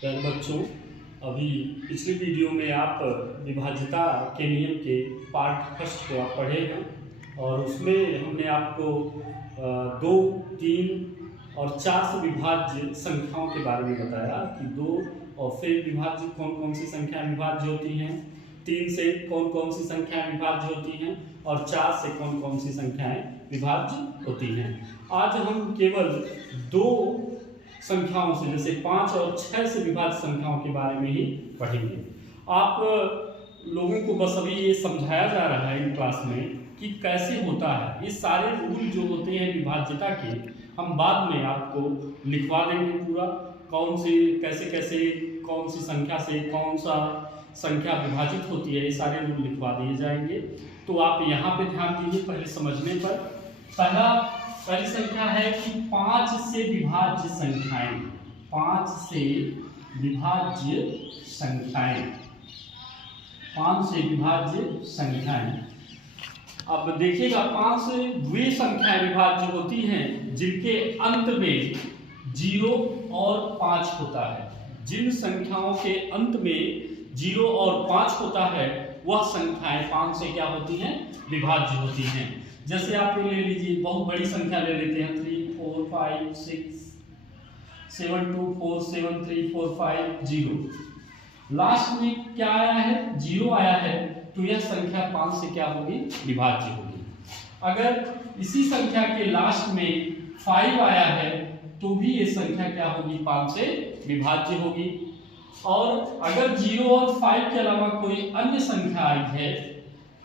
प्यारे बच्चों, अभी पिछले वीडियो में आप विभाज्यता के नियम के पार्ट फर्स्ट को आप पढ़े हैं और उसमें हमने आपको 2, 3 और 4 से विभाज्य संख्याओं के बारे में बताया कि 2 और फिर विभाज्य कौन कौन सी संख्याएं विभाज्य होती हैं, 3 से कौन कौन सी संख्याएं विभाज्य होती हैं और 4 से कौन कौन सी संख्याएं विभाज्य होती हैं। आज हम केवल 2 संख्याओं से जैसे 5 और 6 से विभाज्य संख्याओं के बारे में ही पढ़ेंगे। आप लोगों को बस अभी ये समझाया जा रहा है इन क्लास में कि कैसे होता है। ये सारे रूल जो होते हैं विभाज्यता के हम बाद में आपको लिखवा देंगे पूरा, कौन सी कैसे कैसे कौन सी संख्या से कौन सा संख्या विभाजित होती है, ये सारे रूल लिखवा दिए जाएंगे। तो आप यहाँ पे ध्यान दीजिए पहले समझने पर। पहली संख्या है कि 5 से विभाज्य संख्याएं, 5 से विभाज्य संख्याएं, 5 से विभाज्य संख्याएं। अब देखिएगा 5 से वे संख्याएं विभाज्य होती हैं जिनके अंत में 0 और 5 होता है। जिन संख्याओं के अंत में 0 और 5 होता है वह संख्याएं 5 से क्या होती हैं, विभाज्य होती हैं। जैसे आप ले लीजिए, बहुत बड़ी संख्या ले लेते हैं 3, 4, 5, 6, 7, 2, 4, 7, 3, 4, 5, 0। लास्ट में क्या आया है, 0 आया है, तो यह संख्या 5 से क्या होगी, विभाज्य होगी। अगर इसी संख्या के लास्ट में 5 आया है तो भी ये संख्या क्या होगी, 5 से विभाज्य होगी। और अगर 0 और 5 के अलावा कोई अन्य संख्या आई है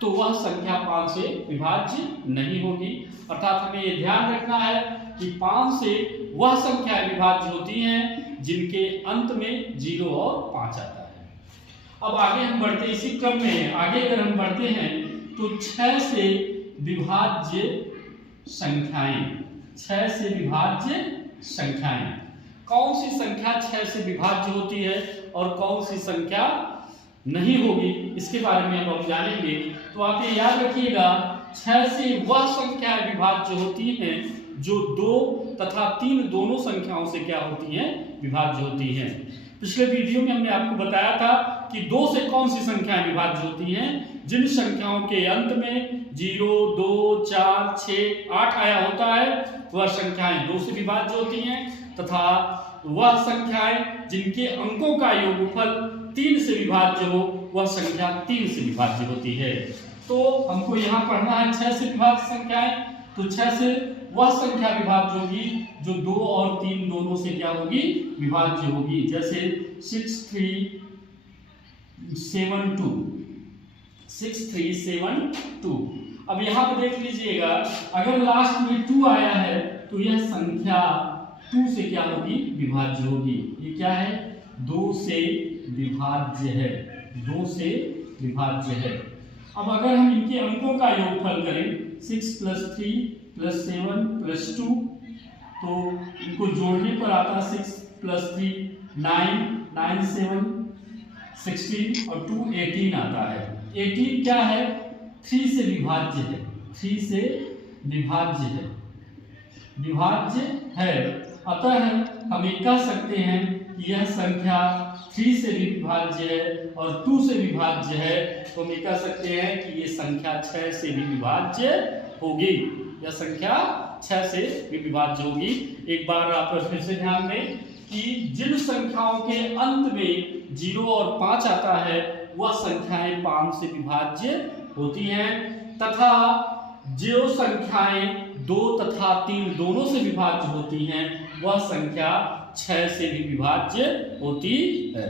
तो वह संख्या 5 से विभाज्य नहीं होगी। अर्थात हमें यह ध्यान रखना है कि 5 से वह संख्याएं विभाज्य होती हैं जिनके अंत में 0 और 5 आता है। अब आगे हम बढ़ते, इसी क्रम में आगे अगर हम बढ़ते हैं तो 6 से विभाज्य संख्याएं, 6 से विभाज्य संख्याएं, कौन सी संख्या 6 से विभाज्य होती है और कौन सी संख्या नहीं होगी, इसके बारे में हम जानेंगे। तो आप ये याद रखिएगा, 6 से वह संख्याएं विभाज्य होती हैं जो 2 तथा 3 दोनों संख्याओं से क्या होती हैं, विभाज्य होती हैं। पिछले वीडियो में हमने आपको बताया था कि 2 से कौन सी संख्याएं विभाज्य होती हैं, जिन संख्याओं के अंत में 0, 2, 4, 6, 8 आया होता है वह संख्याएं 2 से विभाज्य होती हैं, तथा वह संख्याएं जिनके अंकों का योगफल 3 से विभाज्य हो वह संख्या 3 से विभाज्य होती है। तो हमको यहाँ पढ़ना है 6 से विभाज्य संख्याएं, तो 6 से वह संख्या विभाज्य होगी जो 2 और 3 दोनों से क्या होगी, विभाज्य होगी। जैसे 6, 3, 7, 2, 6, 3, 7, 2। अब यहाँ पे देख लीजिएगा, अगर लास्ट में 2 आया है तो यह संख्या 2 से क्या होगी, विभाज्य होगी। ये क्या है, 2 से विभाज्य है, 2 से विभाज्य है। अब अगर हम इनके अंकों का योगफल करें 6 + 3 + 7 + 2, तो इनको जोड़ने पर आता है 6 + 3 9, 9, 7, 16 और 2 18 आता है। 18 क्या है, 3 से विभाज्य है, 3 से विभाज्य है, विभाज्य है। अतः हम ये कह सकते हैं कि यह संख्या 3 से भी विभाज्य है और 2 से विभाज्य है, तो हम ये कह सकते हैं कि ये संख्या 6 से भी विभाज्य होगी। यह संख्या 6 से भी विभाज्य होगी। एक बार आप फिर से ध्यान दें कि जिन संख्याओं के अंत में 0 और 5 आता है वह संख्याएं 5 से विभाज्य होती हैं, तथा जो संख्याएं 2 तथा 3 दोनों से विभाज्य होती हैं वह संख्या 6 से भी विभाज्य होती है।